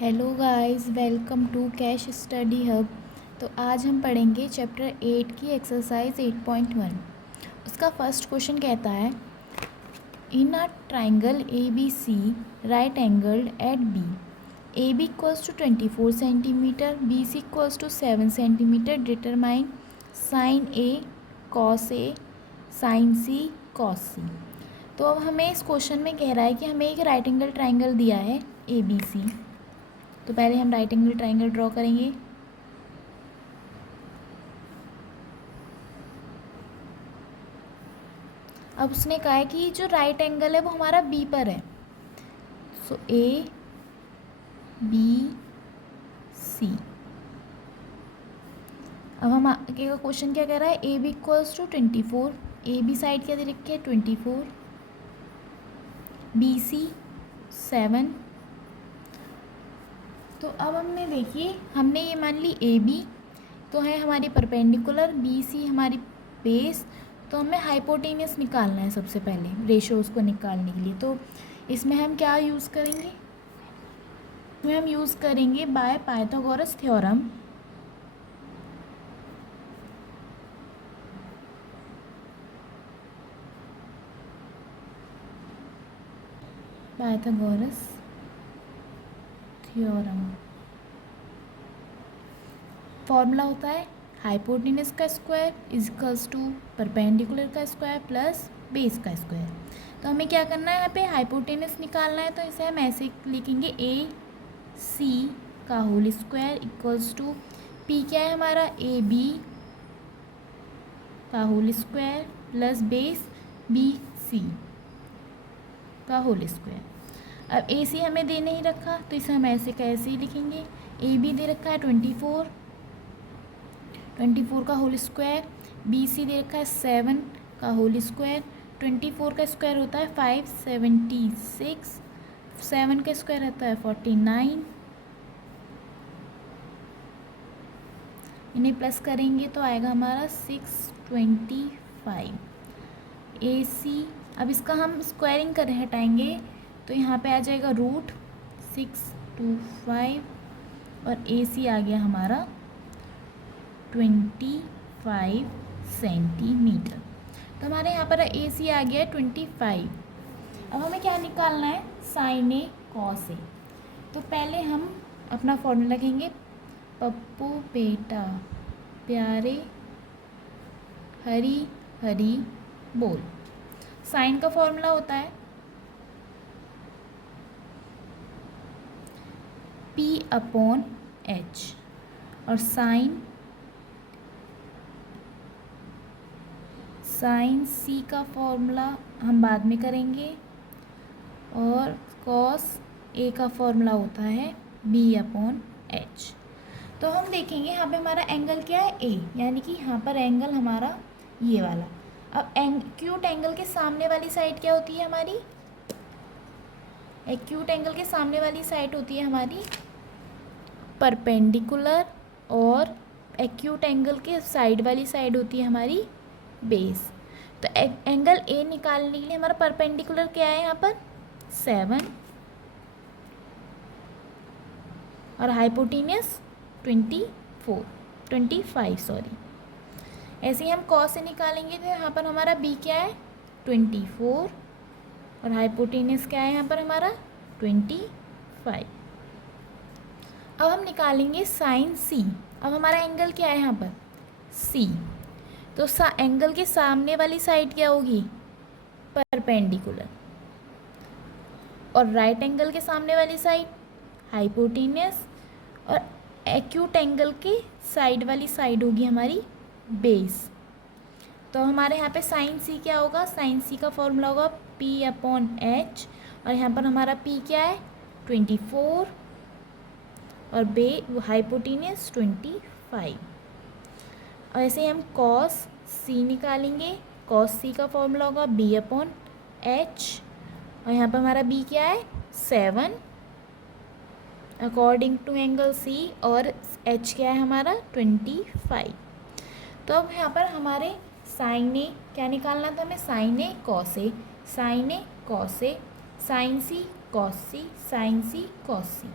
Hello guys, welcome to Cash Study Hub. तो आज हम पढ़ेंगे चैप्टर 8 की एक्सरसाइज 8.1। उसका फर्स्ट क्वेश्चन कहता है, in a triangle A B C right angled at B, A B equals to 24 centimetre, B C equals to 7 centimetre, determine sine A cos A sine C cos C. तो अब हमें इस question में कह रहा है कि हमें एक राइट एंगल ट्राइंगल दिया है ए बी सी। तो पहले हम राइट एंगल ट्राइंगल ड्रॉ करेंगे। अब उसने कहा है कि जो राइट एंगल है वो हमारा बी पर है। So A B C. अब हम आगे का क्वेश्चन क्या कह रहा है, A B equals to 24। A B side क्या दे रखी है 24, बी सी 7। तो अब हमने देखिए, हमने ये मान ली ए बी तो है हमारी परपेंडिकुलर, बी सी हमारी बेस। तो हमें हाइपोटेनियस निकालना है सबसे पहले, रेशियोज को निकालने के लिए। तो इसमें हम क्या यूज़ करेंगे, इसमें हम यूज़ करेंगे by Pythagoras theorem. Pythagoras theorem formula होता है हाइपोटेनस का स्क्वायर इजिकल्स टू परपेंडिकुलर का स्क्वायर प्लस बेस का स्क्वायर। तो हमें क्या करना है, यहाँ पे हाइपोटेनस निकालना है। तो इसे हम ऐसे लिखेंगे, ए सी का whole square equals to P क्या है हमारा, ए बी का whole square plus base B C का होल स्क्वायर। अब ए सी हमें दे नहीं रखा तो इसे हम ऐसे कैसे ही लिखेंगे, ए बी दे रखा है 24 का होल स्क्वायर, बी सी दे रखा है 7 का होल स्क्वायर। 24 का स्क्वायर होता है 576, 7 का स्क्वायर रहता है 49। इन्हें प्लस करेंगे तो आएगा हमारा 625 ए सी। अब इसका हम स्क्वायरिंग कर हटाएंगे तो यहाँ पे आ जाएगा √625 और ए सी आ गया हमारा 25 सेंटीमीटर। तो हमारे यहाँ पर ए सी आ गया 25। अब हमें क्या निकालना है, साइन ए कॉस ए। तो पहले हम अपना फॉर्मूला लिखेंगे, पप्पू बेटा प्यारे हरी हरी बोल। साइन का फॉर्मूला होता है P/H और साइन सी का फॉर्मूला हम बाद में करेंगे, और कॉस ए का फॉर्मूला होता है B/H। तो हम देखेंगे यहाँ पे हमारा एंगल क्या है, ए, यानी कि यहाँ पर एंगल हमारा ये वाला। अब एक्यूट एंगल के सामने वाली साइड क्या होती है हमारी, एक्यूट एंगल के सामने वाली साइड होती है हमारी परपेंडिकुलर, और एक्यूट एंगल के साइड वाली साइड होती है हमारी बेस। तो एंगल ए निकालने के लिए हमारा परपेंडिकुलर क्या है यहाँ पर 7 और हाइपोटेनियस 25 सॉरी। ऐसे ही हम कॉस से निकालेंगे तो यहाँ पर हमारा बी क्या है 24 और हाइपोटेनियस क्या है यहाँ पर हमारा 25। अब हम निकालेंगे साइन सी। अब हमारा एंगल क्या है यहाँ पर सी, तो एंगल के सामने वाली साइड क्या होगी परपेंडिकुलर, और राइट एंगल के सामने वाली साइड हाइपोटेनियस, और एक्यूट एंगल के साइड वाली साइड होगी हमारी बेस। तो हमारे यहाँ पे साइन सी क्या होगा, साइन सी का फॉर्मूला होगा P/H, और यहाँ पर हमारा P क्या है 24 और हाइपोटेनियस 25। और ऐसे ही हम कॉस सी निकालेंगे, कॉस सी का फॉर्मूला होगा B/H, और यहाँ पर हमारा B क्या है 7 अकॉर्डिंग टू एंगल C, और H क्या है हमारा 25। तो अब यहाँ पर हमारे साइन ए क्या निकालना था हमें, sign A cos A, sign A cos A, sine C cos C, sign C cos C.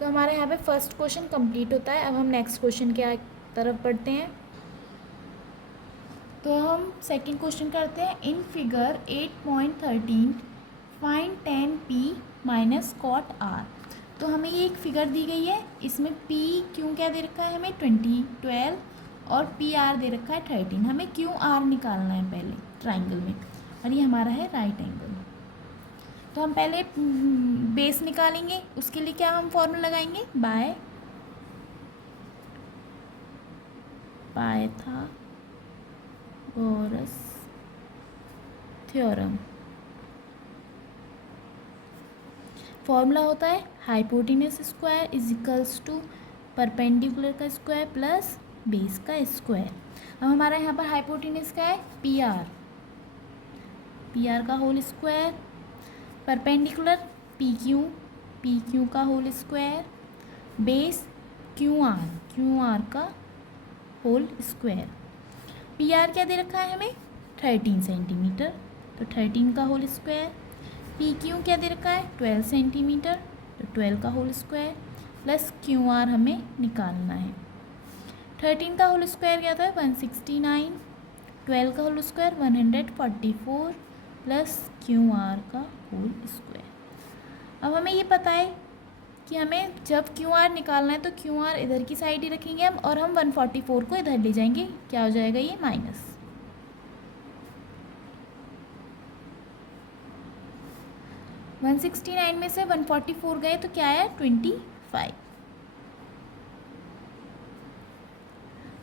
तो हमारे यहाँ पे फर्स्ट क्वेश्चन कंप्लीट होता है। अब हम नेक्स्ट क्वेश्चन के तरफ बढ़ते हैं। तो हम सेकंड क्वेश्चन करते हैं। In figure 8.13 find 10p minus cot r। तो हमें ये एक फिगर दी गई है, इसमें p क्यों क्या दे रखा है हमें 12 और पी आर दे रखा है 13। हमें क्यू आर निकालना है पहले ट्राइंगल में, और ये हमारा है राइट एंगल। तो हम पहले बेस निकालेंगे, उसके लिए क्या हम फॉर्मूला लगाएंगे, बाय पाइथागोरस थ्योरम। फॉर्मूला होता है hypotenuse square is equals to perpendicular का स्क्वायर प्लस बेस का स्क्वायर। अब हमारा यहाँ पर हाइपोटेन्यूज का है पी आर का whole square, perpendicular P Q का whole square, base Q R का होल स्क्वायर। पी आर क्या दे रखा है हमें 13 सेंटीमीटर, तो 13 का होल स्क्वायर। पी क्यू क्या दे रखा है 12 सेंटीमीटर, तो 12 का whole square plus Q R हमें निकालना है। 13 का होल स्क्वायर क्या था 169, 12 का whole square 144 plus Q R का होल स्क्वायर। अब हमें ये पता है कि हमें जब क्यू आर निकालना है तो क्यू आर इधर की साइड ही रखेंगे हम, और हम 144 को इधर ले जाएंगे। क्या हो जाएगा ये माइनस 169 में से 144 गए तो क्या है 25।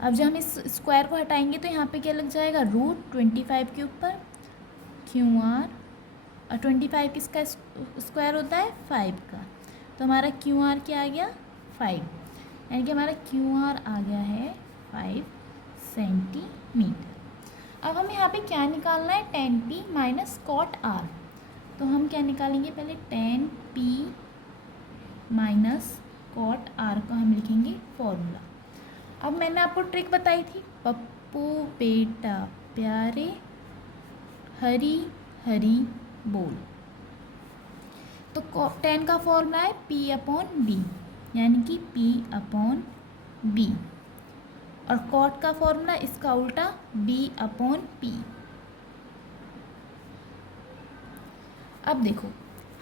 अब जब हम इस स्क्वायर को हटाएंगे तो यहाँ पे क्या लग जाएगा √25 के ऊपर क्यू आर, और 25 किसका स्क्वायर होता है 5 का, तो हमारा क्यू आर क्या आ गया 5, यानी कि हमारा क्यू आर आ गया है 5 सेंटीमीटर। अब हम यहाँ पे क्या निकालना है 10p माइनस कॉट आर। तो हम क्या निकालेंगे पहले 10p माइनस कॉट आर का हम लिखेंगे फॉर्मूला। अब मैंने आपको ट्रिक बताई थी, पप्पू बेटा प्यारे हरी हरी बोल। तो 10 का फॉर्मूला है p/b, यानी कि p/b, और कॉट का फॉर्मूला इसका उल्टा b/p। अब देखो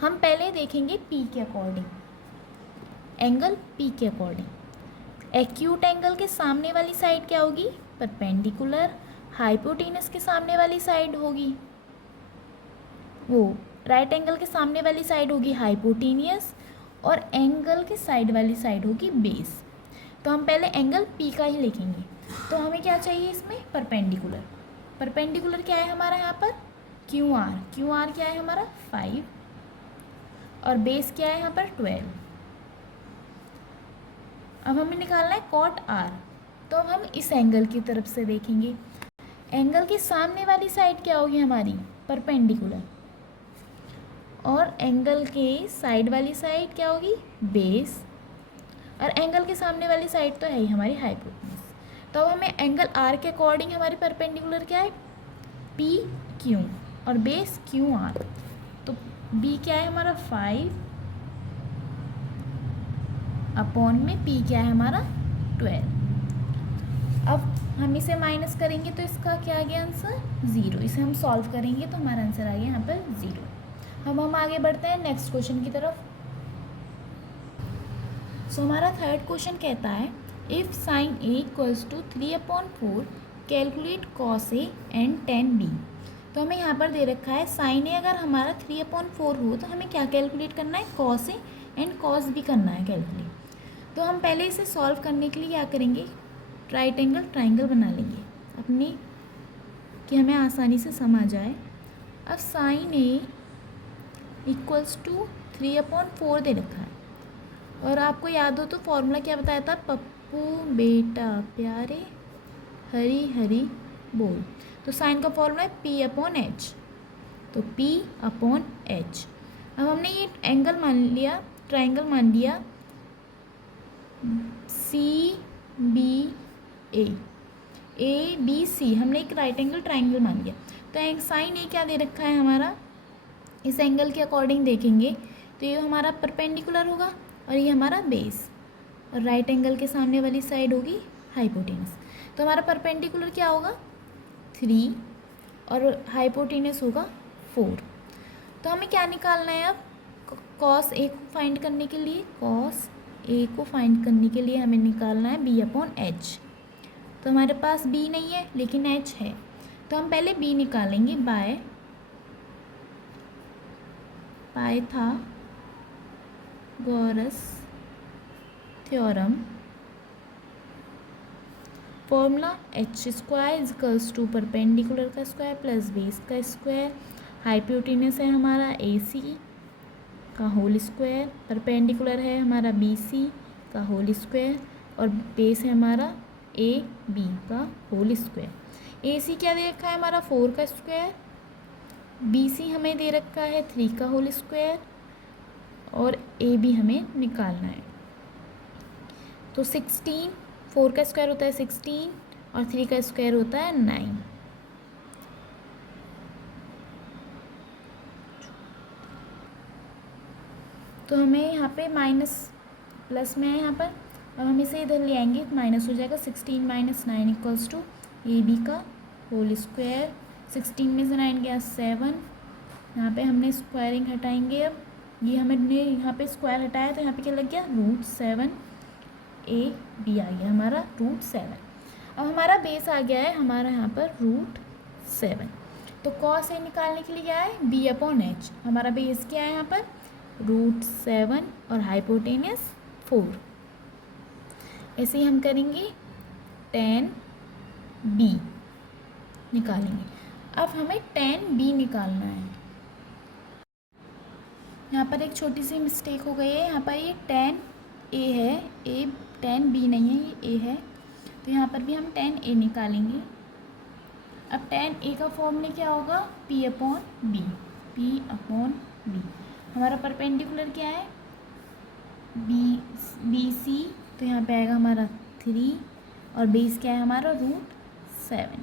हम पहले देखेंगे p के अकॉर्डिंग, एंगल p के अकॉर्डिंग। एक्यूट एंगल के सामने वाली साइड क्या होगी परपेंडिकुलर, हाइपोटेनस के सामने वाली साइड होगी वो राइट एंगल के सामने वाली साइड होगी हाइपोटेनियस, और एंगल के साइड वाली साइड होगी बेस। तो हम पहले एंगल पी का ही लिखेंगे। तो हमें क्या चाहिए इसमें परपेंडिकुलर। परपेंडिकुलर क्या है हमारा यहाँ पर क्यू आर क्या है हमारा 5, और बेस क्या है यहाँ पर 12। अब हमें निकालना है कॉट आर। तो अब हम इस एंगल की तरफ से देखेंगे। एंगल की सामने वाली साइड क्या होगी हमारी परपेंडिकुलर, और एंगल के साइड वाली साइड क्या होगी बेस, और एंगल के सामने वाली साइड तो है ही हमारी हाइपोटेनस। तो अब हमें एंगल आर के अकॉर्डिंग हमारी परपेंडिकुलर क्या है पी क्यू और बेस क्यू आर। तो बी क्या है हमारा 5 अपॉन में पी क्या है हमारा 12। अब हम इसे माइनस करेंगे तो इसका क्या आ गया आंसर 0। इसे हम सॉल्व करेंगे तो हमारा आंसर आ गया यहाँ पर 0। अब हम आगे बढ़ते हैं नेक्स्ट क्वेश्चन की तरफ। सो हमारा थर्ड क्वेश्चन कहता है if sine A equals to 3/4 calculate cos A and 10b। तो हमें यहाँ पर दे रखा है साइन ए अगर हमारा 3/4 हो तो हमें क्या कैलकुलेट करना है cos A and cos B करना है कैलकुलेट। तो हम पहले इसे सॉल्व करने के लिए क्या करेंगे राइट एंगल ट्राइंगल बना लेंगे अपनी, कि हमें आसानी से समझ जाए। अब साइन ए इक्वल्स टू 3/4 दे रखा है, और आपको याद हो तो फॉर्मूला क्या बताया था पप्पू बेटा प्यारे हरी हरी बोल। तो साइन का फॉर्मूला है p/h, तो p/h। अब हमने ये एंगल मान लिया ट्राइंगल मान लिया CBA हमने एक राइट एंगल ट्राइंगल मान लिया। तो साइन ए क्या दे रखा है हमारा, इस एंगल के अकॉर्डिंग देखेंगे तो ये हमारा परपेंडिकुलर होगा और ये हमारा बेस, और राइट एंगल के सामने वाली साइड होगी हाइपोटेनस। तो हमारा परपेंडिकुलर क्या होगा 3 और हाइपोटेनस होगा 4। तो हमें क्या निकालना है अब कॉस ए को फाइंड करने के लिए, कॉस ए को फाइंड करने के लिए हमें निकालना है b/h। तो हमारे पास b नहीं है लेकिन h है, तो हम पहले b निकालेंगे by Pythagoras theorem. Formula h² perpendicular का स्क्वायर प्लस बेस का स्क्वायर, हाइपोटेनस है हमारा AC का होल स्क्वायर, परपेंडिकुलर है हमारा BC का होल स्क्वायर, और बेस है हमारा AB का होल स्क्वायर। AC क्या दे रखा है हमारा 4 का स्क्वायर, BC हमें दे रखा है 3 का होल स्क्वायर, और AB हमें निकालना है। तो 16, 4 का स्क्वायर होता है 16 और 3 का स्क्वायर होता है 9। तो हमें यहाँ पे माइनस प्लस में है यहाँ पर, और हम इसे इधर ले आएंगे, माइनस हो जाएगा। 16 - 9 = AB का होल स्क्वायर। 16 में से 9 गया 7, यहाँ पे हमने स्क्वायरिंग हटाएंगे। अब ये हमने यहाँ पे स्क्वायर हटाया तो यहाँ पे क्या लग गया √7 AB आ गया हमारा √7। अब हमारा बेस आ गया है हमारा यहाँ पर √7। तो कॉस ए निकालने के लिए क्या है b/h। हमारा बेस क्या है यहाँ पर √7 और हाइपोटेनस 4। ऐसे ही हम करेंगे tan b निकालेंगे। अब हमें tan b निकालना है। यहाँ पर एक छोटी सी मिस्टेक हो गई है, यहाँ पर ये tan a है, tan b नहीं है, ये a है, तो यहाँ पर भी हम tan a निकालेंगे। अब tan a का फॉर्मूला क्या होगा p/b। हमारा परपेंडिकुलर क्या है BC, तो यहाँ पे आएगा हमारा 3, और बेस क्या है हमारा √7।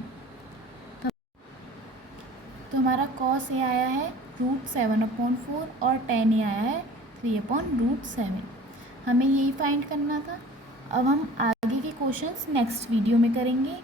तो हमारा cos ए आया है √7/4 और tan ए आया है 3/√7। हमें यही फाइंड करना था। अब हम आगे के क्वेश्चंस नेक्स्ट वीडियो में करेंगे।